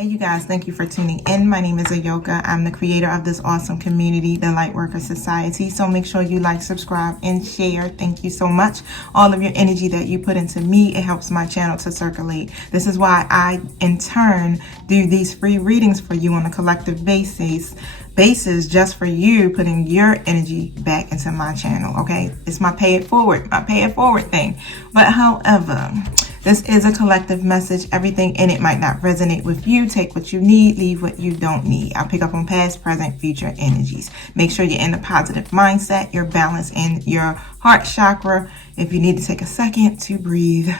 Hey you guys, thank you for tuning in. My name is Ayoka. I'm the creator of this awesome community, the Lightworker Society. So make sure you like, subscribe, and share. Thank you so much. All of your energy that you put into me, it helps my channel to circulate. This is why I, in turn, do these free readings for you on a collective basis just for you putting your energy back into my channel. Okay, it's my pay it forward thing. But however, this is a collective message. Everything in it might not resonate with you. Take what you need, leave what you don't need. I'll pick up on past, present, future energies. Make sure you're in a positive mindset, you're balanced in your heart chakra. If you need to take a second to breathe,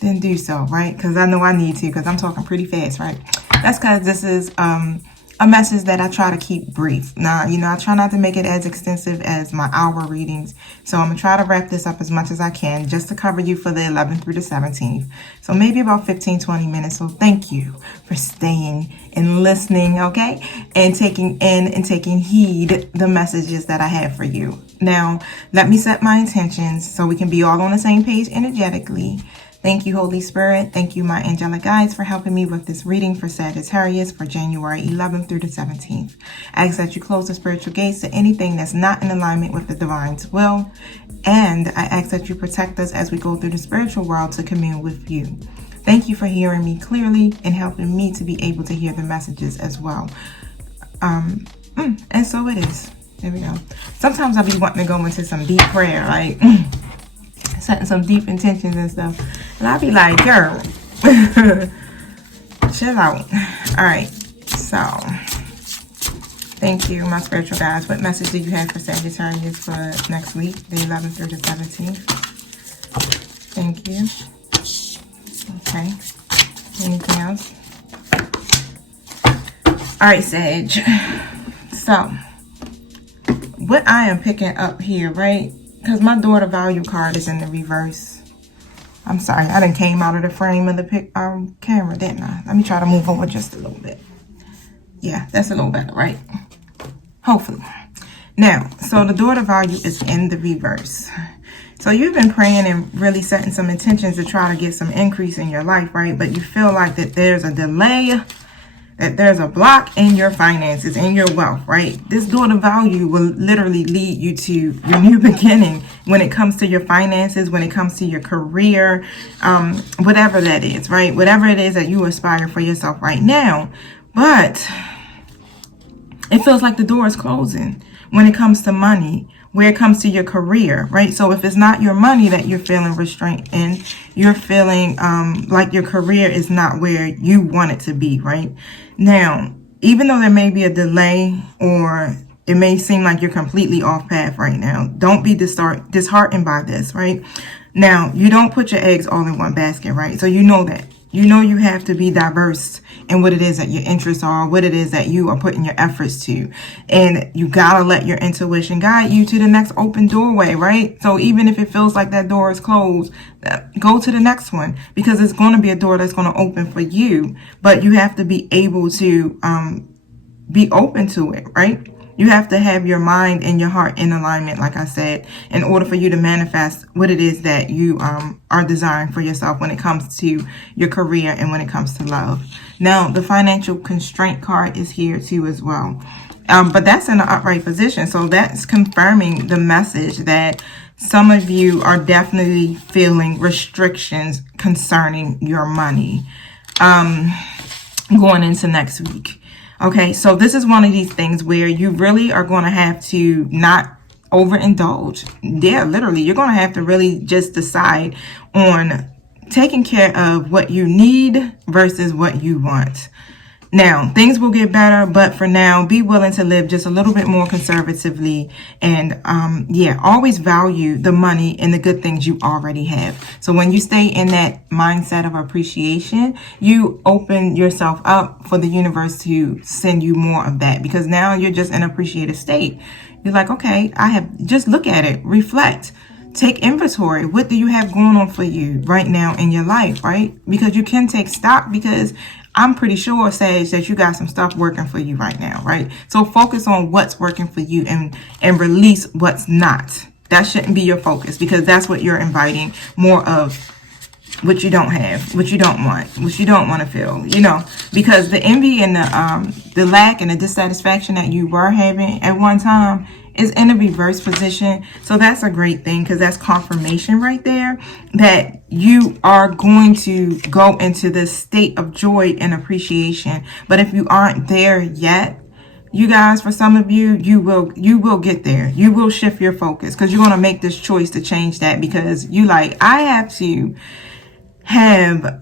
then do so, right? Because I know I need to, because I'm talking pretty fast, right? That's because this is a message that I try to keep brief. Now, I try not to make it as extensive as my hour readings. So I'm going to try to wrap this up as much as I can just to cover you for the 11th through the 17th. So maybe about 15-20 minutes. So thank you for staying and listening, okay? And taking in and taking heed the messages that I have for you. Now, let me set my intentions so we can be all on the same page energetically. Thank you, Holy Spirit. Thank you, my angelic guides, for helping me with this reading for Sagittarius for January 11th through the 17th. I ask that you close the spiritual gates to anything that's not in alignment with the divine's will. And I ask that you protect us as we go through the spiritual world to commune with you. Thank you for hearing me clearly and helping me to be able to hear the messages as well. And so it is. There we go. Sometimes I'll be wanting to go into some deep prayer, like setting some deep intentions and stuff. And I'll be like, girl, chill out. All right. So, thank you, my spiritual guides. What message do you have for Sagittarius for next week, the 11th through the 17th? Thank you. Okay. Anything else? All right, Sag. So, what I am picking up here, right? Because my daughter value card is in the reverse. I'm sorry, I done came out of the frame of the camera, didn't I? Let me try to move over just a little bit. Yeah, that's a little better, right? Hopefully. Now, so the daughter value is in the reverse. So you've been praying and really setting some intentions to try to get some increase in your life, right? But you feel like that there's a delay, that there's a block in your finances, in your wealth, right? This daughter value will literally lead you to your new beginning when it comes to your finances, when it comes to your career, whatever that is, right? Whatever it is that you aspire for yourself right now. But it feels like the door is closing when it comes to money, where it comes to your career, right? So if it's not your money that you're feeling restraint in, you're feeling like your career is not where you want it to be, right? Now, even though there may be a delay or it may seem like you're completely off path right now, don't be disheartened by this, right? Now, you don't put your eggs all in one basket, right? So you know that. You know you have to be diverse in what it is that your interests are, what it is that you are putting your efforts to. And you gotta let your intuition guide you to the next open doorway, right? So even if it feels like that door is closed, go to the next one, because it's going to be a door that's going to open for you. But you have to be able to be open to it, right? You have to have your mind and your heart in alignment, like I said, in order for you to manifest what it is that you are desiring for yourself when it comes to your career and when it comes to love. Now, the financial constraint card is here too as well. But that's in an upright position. So that's confirming the message that some of you are definitely feeling restrictions concerning your money going into next week. Okay, so this is one of these things where you really are going to have to not overindulge. Yeah, literally, you're going to have to really just decide on taking care of what you need versus what you want. Now, things will get better, but for now, be willing to live just a little bit more conservatively. And always value the money and the good things you already have. So when you stay in that mindset of appreciation, you open yourself up for the universe to send you more of that, because now you're just in an appreciative state. You're like, okay, just look at it, reflect. Take inventory. What do you have going on for you right now in your life, right? Because you can take stock, because I'm pretty sure, Sage, that you got some stuff working for you right now, right? So focus on what's working for you and release what's not. That shouldn't be your focus, because that's what you're inviting more of what you don't have, what you don't want, what you don't want to feel, you know, because the envy and the lack and the dissatisfaction that you were having at one time is in a reverse position. So that's a great thing, because that's confirmation right there that you are going to go into this state of joy and appreciation. But if you aren't there yet, you guys, for some of you, you will get there. You will shift your focus, because you're going to make this choice to change that, because you like, I have to have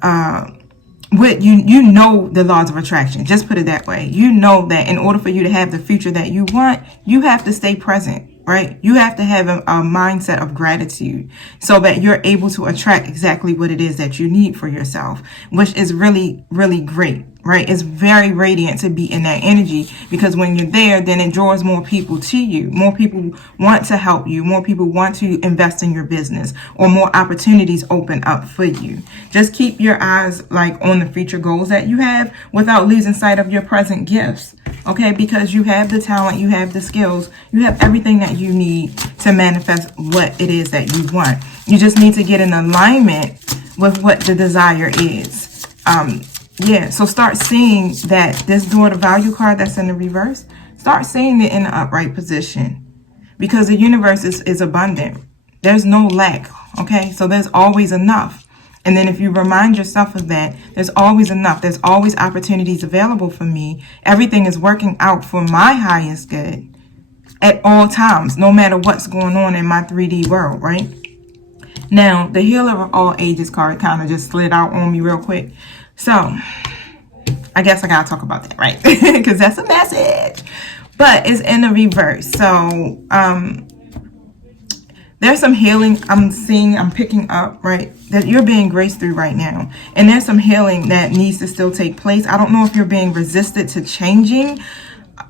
what you know, the laws of attraction. Just put it that way. You know that in order for you to have the future that you want, you have to stay present, right? You have to have a mindset of gratitude so that you're able to attract exactly what it is that you need for yourself, which is really, really great, right? It's very radiant to be in that energy, because when you're there, then it draws more people to you. More people want to help you. More people want to invest in your business, or more opportunities open up for you. Just keep your eyes like on the future goals that you have without losing sight of your present gifts. Okay, because you have the talent, you have the skills, you have everything that you need to manifest what it is that you want. You just need to get in alignment with what the desire is. Yeah, so start seeing that this daughter value card that's in the reverse, start seeing it in the upright position, because the universe is abundant. There's no lack, okay? So there's always enough. And then if you remind yourself of that, there's always enough. There's always opportunities available for me. Everything is working out for my highest good at all times, no matter what's going on in my 3D world, right? Now, the Healer of All Ages card kind of just slid out on me real quick. So, I guess I gotta talk about that, right? Because that's a message. But it's in the reverse. So, there's some healing I'm picking up, right? That you're being graced through right now. And there's some healing that needs to still take place. I don't know if you're being resisted to changing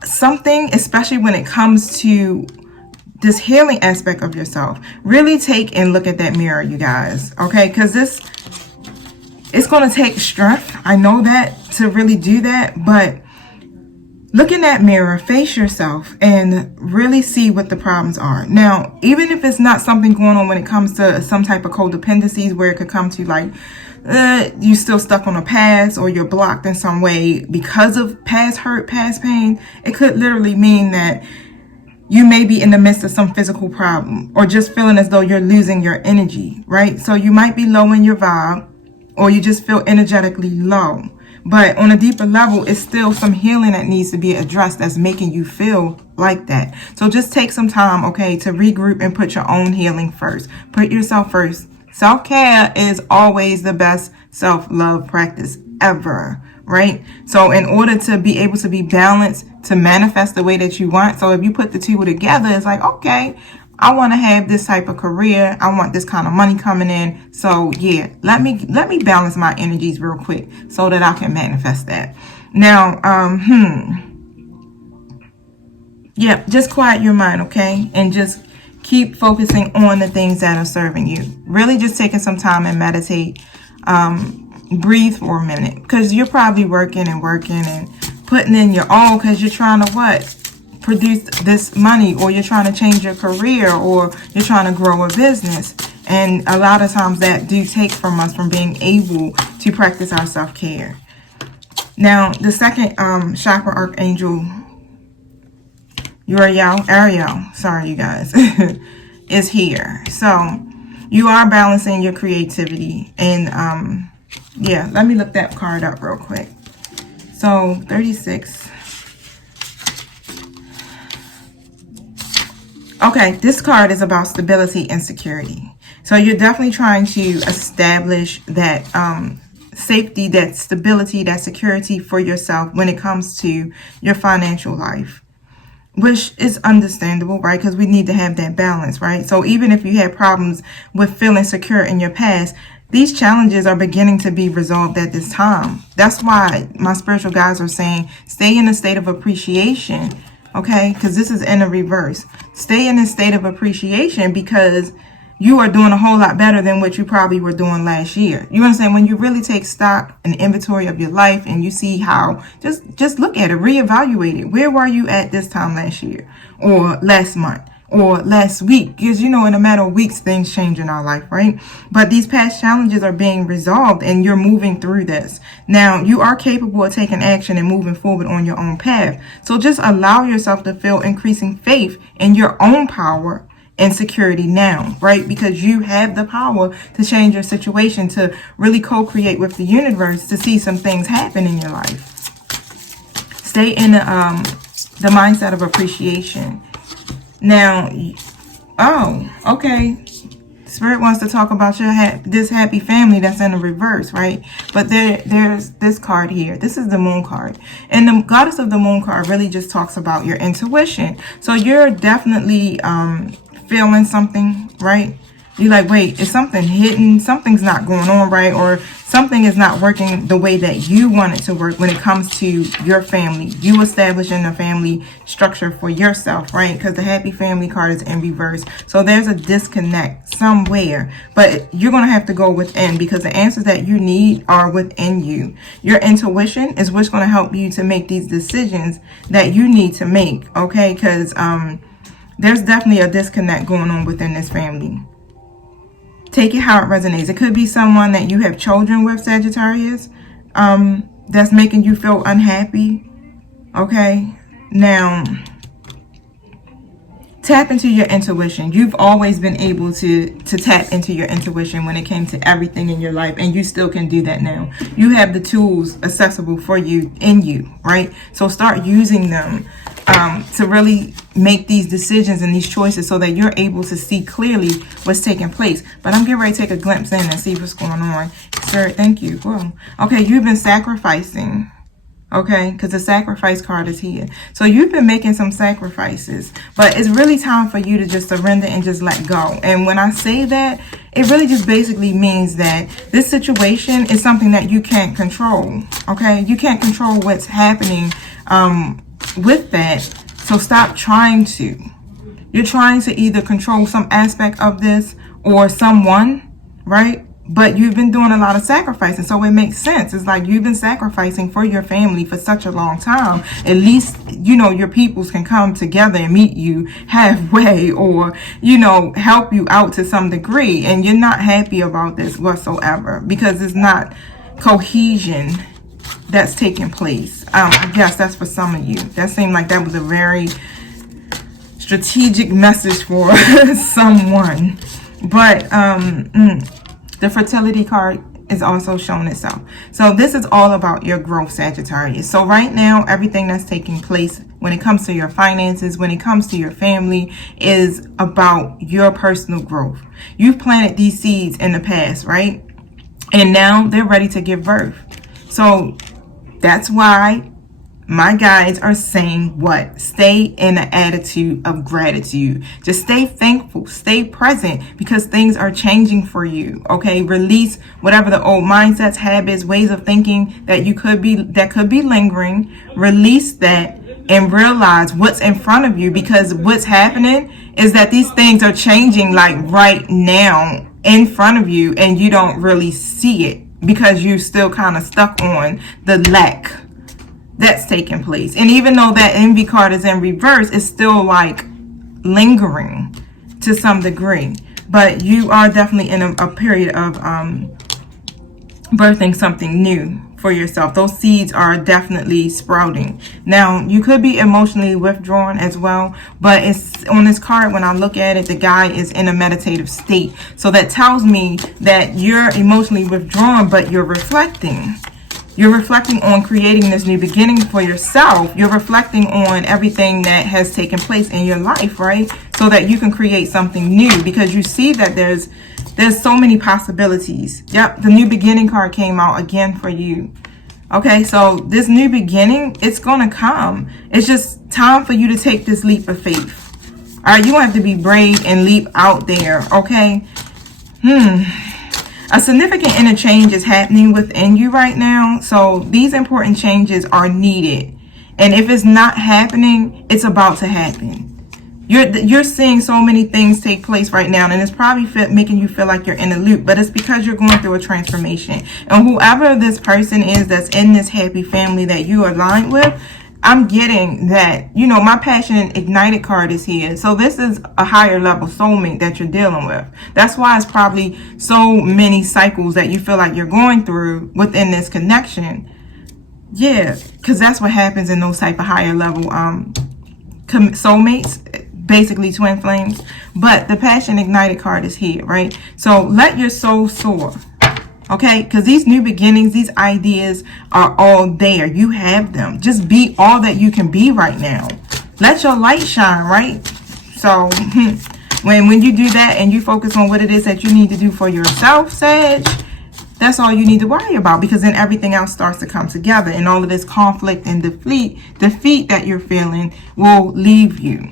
something, especially when it comes to this healing aspect of yourself. Really take and look at that mirror, you guys. Okay? Because it's going to take strength. I know that, to really do that. But look in that mirror, face yourself, and really see what the problems are. Now, even if it's not something going on when it comes to some type of codependencies, where it could come to like, you still stuck on a past, or you're blocked in some way because of past hurt, past pain. It could literally mean that you may be in the midst of some physical problem, or just feeling as though you're losing your energy, right? So you might be low in your vibe, or you just feel energetically low. But on a deeper level, it's still some healing that needs to be addressed that's making you feel like that. So just take some time, okay, to regroup and put your own healing first. Put yourself first. Self-care is always the best self-love practice ever, right? So in order to be able to be balanced, to manifest the way that you want, so if you put the two together, it's like, okay, I want to have this type of career. I want this kind of money coming in. So yeah, let me balance my energies real quick so that I can manifest that. Now, yeah, just quiet your mind, okay? And just keep focusing on the things that are serving you. Really just taking some time and meditate. Breathe for a minute, because you're probably working and putting in your all, because you're trying to what? Produce this money, or you're trying to change your career, or you're trying to grow a business. And a lot of times that do take from us from being able to practice our self-care. Now, the second chakra archangel, Ariel, sorry you guys, is here. So you are balancing your creativity. And yeah, let me look that card up real quick. So 36. Okay, this card is about stability and security. So you're definitely trying to establish that safety, that stability, that security for yourself when it comes to your financial life, which is understandable, right? Because we need to have that balance, right? So even if you had problems with feeling secure in your past, these challenges are beginning to be resolved at this time. That's why my spiritual guides are saying, stay in a state of appreciation. Okay, because this is in a reverse. Stay in a state of appreciation, because you are doing a whole lot better than what you probably were doing last year. You understand? When you really take stock and inventory of your life, and you see how, just look at it, reevaluate it. Where were you at this time last year or last month? or last week, because you know, in a matter of weeks, things change in our life, right? But these past challenges are being resolved and you're moving through this. Now, you are capable of taking action and moving forward on your own path. So just allow yourself to feel increasing faith in your own power and security now, right? Because you have the power to change your situation, to really co-create with the universe, to see some things happen in your life. Stay in the mindset of appreciation. Now, oh, okay. Spirit wants to talk about your this happy family that's in the reverse, right? But there's this card here. This is the moon card. And the goddess of the moon card really just talks about your intuition. So you're definitely feeling something, right? You're like, wait, is something hidden? Something's not going on, right? Or something is not working the way that you want it to work when it comes to your family. You establishing a family structure for yourself, right? Because the happy family card is in reverse. So there's a disconnect somewhere. But you're going to have to go within, because the answers that you need are within you. Your intuition is what's going to help you to make these decisions that you need to make, okay? Because there's definitely a disconnect going on within this family. Take it how it resonates. It could be someone that you have children with, Sagittarius, that's making you feel unhappy. Okay. Now, tap into your intuition. You've always been able to tap into your intuition when it came to everything in your life, and you still can do that now. You have the tools accessible for you in you, right? So start using them to really make these decisions and these choices so that you're able to see clearly what's taking place. But I'm getting ready to take a glimpse in and see what's going on. Sir, thank you. Whoa. Okay, you've been sacrificing. Okay, because the sacrifice card is here. So you've been making some sacrifices, but it's really time for you to just surrender and just let go. And when I say that, it really just basically means that this situation is something that you can't control. Okay, you can't control what's happening with that. So stop trying to. You're trying to either control some aspect of this or someone, right? But you've been doing a lot of sacrificing, so it makes sense. It's like you've been sacrificing for your family for such a long time. At least, you know, your peoples can come together and meet you halfway, or, you know, help you out to some degree. And you're not happy about this whatsoever, because it's not cohesion that's taking place. Yes, that's for some of you. That seemed like that was a very strategic message for someone. But the fertility card is also showing itself. So this is all about your growth, Sagittarius. So right now, everything that's taking place when it comes to your finances, when it comes to your family, is about your personal growth. You've planted these seeds in the past, right? And now they're ready to give birth. So that's why my guides are saying what? Stay in an attitude of gratitude. Just stay thankful, stay present, because things are changing for you. Okay, release whatever the old mindsets, habits, ways of thinking that could be lingering. Release that and realize what's in front of you, because what's happening is that these things are changing like right now in front of you, and you don't really see it because you're still kind of stuck on the lack that's taking place. And even though that envy card is in reverse, it's still like lingering to some degree. But you are definitely in a period of birthing something new for yourself. Those seeds are definitely sprouting. Now, you could be emotionally withdrawn as well, but it's on this card, when I look at it, the guy is in a meditative state. So that tells me that you're emotionally withdrawn, but you're reflecting. You're reflecting on creating this new beginning for yourself. You're reflecting on everything that has taken place in your life, right? So that you can create something new, because you see that there's so many possibilities. Yep, the new beginning card came out again for you. Okay, so this new beginning, it's going to come. It's just time for you to take this leap of faith. All right, you have to be brave and leap out there, okay? A significant inner change is happening within you right now. So these important changes are needed. And if it's not happening, it's about to happen. You're seeing so many things take place right now, and it's probably making you feel like you're in a loop, but it's because you're going through a transformation. And whoever this person is that's in this happy family that you are aligned with, I'm getting that, you know, my passion ignited card is here. So this is a higher level soulmate that you're dealing with. That's why it's probably so many cycles that you feel like you're going through within this connection. Yeah, because that's what happens in those type of higher level soulmates, basically twin flames. But the passion ignited card is here, right? So let your soul soar. Okay, because these new beginnings, these ideas are all there. You have them. Just be all that you can be right now. Let your light shine, right? So when you do that and you focus on what it is that you need to do for yourself, Sag, that's all you need to worry about, because then everything else starts to come together, and all of this conflict and defeat that you're feeling will leave you.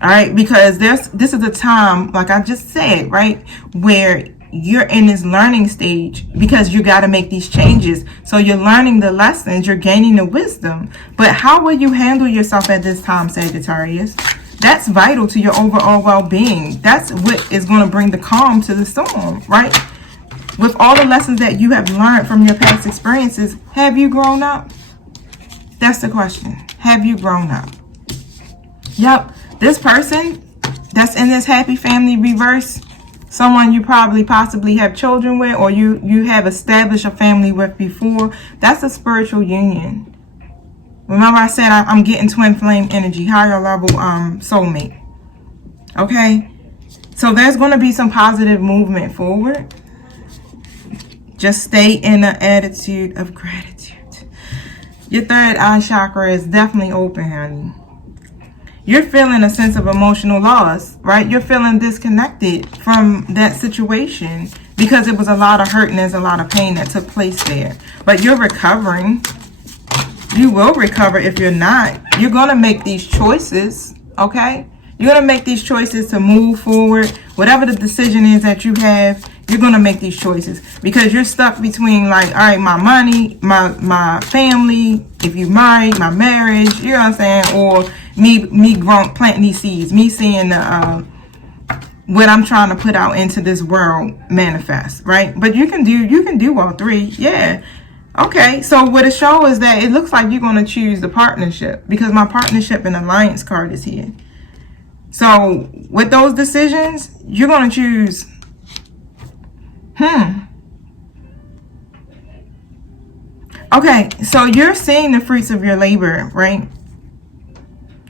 All right, because this is a time, like I just said, right, where you're in this learning stage, because you got to make these changes. So you're learning the lessons, you're gaining the wisdom. But how will you handle yourself at this time, Sagittarius? That's vital to your overall well-being. That's what is going to bring the calm to the storm, right? With all the lessons that you have learned from your past experiences, have you grown up? That's the question. Have you grown up? Yep. This person that's in this happy family reverse, someone you probably possibly have children with, or you have established a family with before, that's a spiritual union. Remember I said I'm getting twin flame energy, higher level soulmate. Okay? So there's going to be some positive movement forward. Just stay in an attitude of gratitude. Your third eye chakra is definitely open, honey. You're feeling a sense of emotional loss, right? You're feeling disconnected from that situation because it was a lot of hurt and there's a lot of pain that took place there. But you're recovering. You will recover if you're not. You're going to make these choices, okay? You're going to make these choices to move forward. Whatever the decision is that you have, you're going to make these choices, because you're stuck between, like, all right, my money, my family, if you married, my marriage, you know what I'm saying? Or me planting these seeds, me seeing the what I'm trying to put out into this world manifest, right? But you can do all three. Yeah. Okay, so what it shows is that it looks like you're going to choose the partnership, because my partnership and alliance card is here. So with those decisions, you're going to choose okay, so you're seeing the fruits of your labor, right?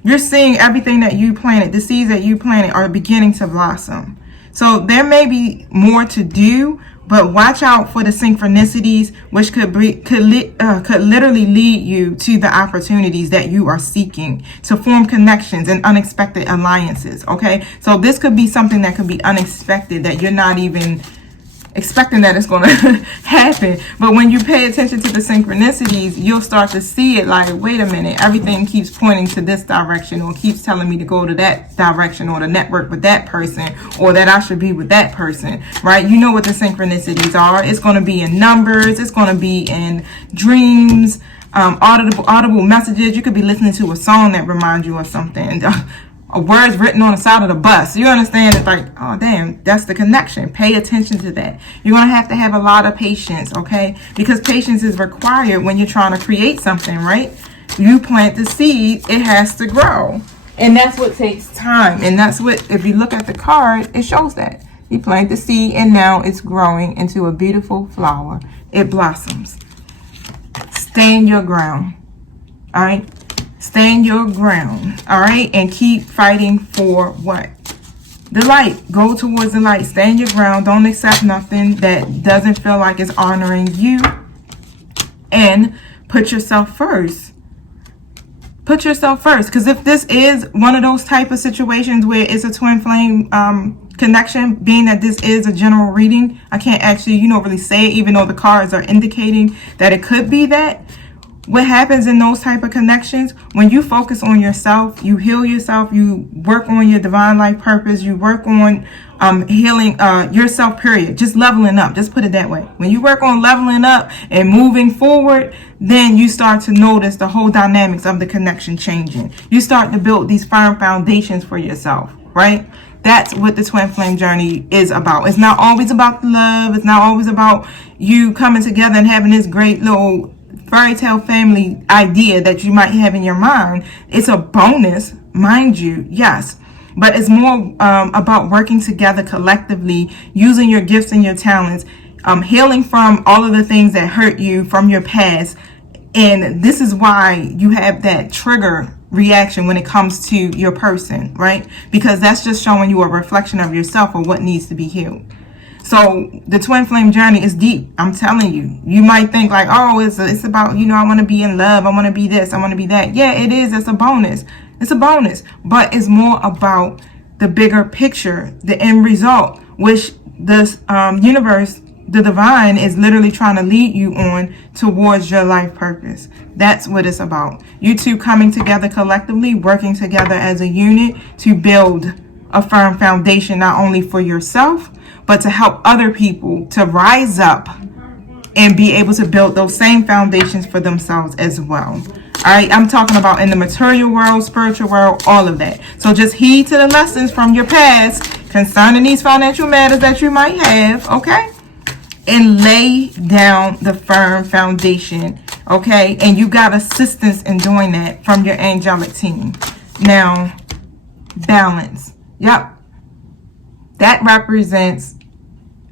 You're seeing everything that you planted. The seeds that you planted are beginning to blossom. So there may be more to do, but watch out for the synchronicities, which could literally lead you to the opportunities that you are seeking to form connections and unexpected alliances, okay? So this could be something that could be unexpected, that you're not even expecting that it's going to happen. But when you pay attention to the synchronicities, you'll start to see it like, wait a minute, everything keeps pointing to this direction, or keeps telling me to go to that direction, or to network with that person, or that I should be with that person, right? You know what the synchronicities are. It's going to be in numbers. It's going to be in dreams, audible messages. You could be listening to a song that reminds you of something. Words written on the side of the bus. You understand? It's like, oh damn, that's the connection. Pay attention to that. You're going to have a lot of patience, okay? Because patience is required when you're trying to create something, right? You plant the seed, it has to grow. And that's what takes time. And that's what, if you look at the card, it shows that. You plant the seed and now it's growing into a beautiful flower. It blossoms. Stand your ground. All right? Stand your ground, all right? And keep fighting for what? The light. Go towards the light. Stand your ground. Don't accept nothing that doesn't feel like it's honoring you. And put yourself first. Put yourself first. Because if this is one of those type of situations where it's a twin flame connection, being that this is a general reading, I can't actually, really say it, even though the cards are indicating that it could be that. What happens in those type of connections, when you focus on yourself, you heal yourself, you work on your divine life purpose, you work on healing yourself, period. Just leveling up. Just put it that way. When you work on leveling up and moving forward, then you start to notice the whole dynamics of the connection changing. You start to build these firm foundations for yourself, right? That's what the twin flame journey is about. It's not always about the love. It's not always about you coming together and having this great little fairy tale family idea that you might have in your mind. It's a bonus, mind you, yes. But it's more about working together collectively, using your gifts and your talents, healing from all of the things that hurt you from your past. And this is why you have that trigger reaction when it comes to your person, right? Because that's just showing you a reflection of yourself or what needs to be healed. So the twin flame journey is deep. I'm telling you. You might think like, oh, it's about, you know, I want to be in love. I want to be this. I want to be that. Yeah, it is. It's a bonus. It's a bonus. But it's more about the bigger picture, the end result, which this universe, the divine, is literally trying to lead you on towards your life purpose. That's what it's about. You two coming together collectively, working together as a unit to build a firm foundation, not only for yourself, but to help other people to rise up and be able to build those same foundations for themselves as well. All right, I'm talking about in the material world, spiritual world, all of that. So just heed to the lessons from your past concerning these financial matters that you might have, okay? And lay down the firm foundation, okay? And you got assistance in doing that from your angelic team. Now, balance. Yep. That represents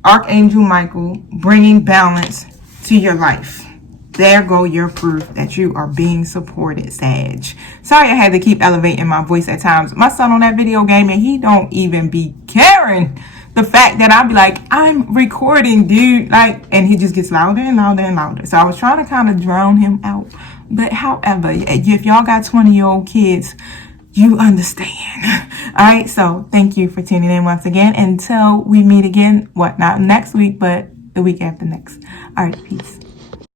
Archangel Michael bringing balance to your life. There go your proof that you are being supported, Sag. Sorry I had to keep elevating my voice at times. My son on that video game, and he don't even be caring the fact that I'll be like, I'm recording, dude. Like, and he just gets louder and louder and louder. So I was trying to kind of drown him out. But however, if y'all got 20-year-old kids, you understand. All right, so thank you for tuning in once again. Until we meet again, not next week, but the week after next. All right, peace.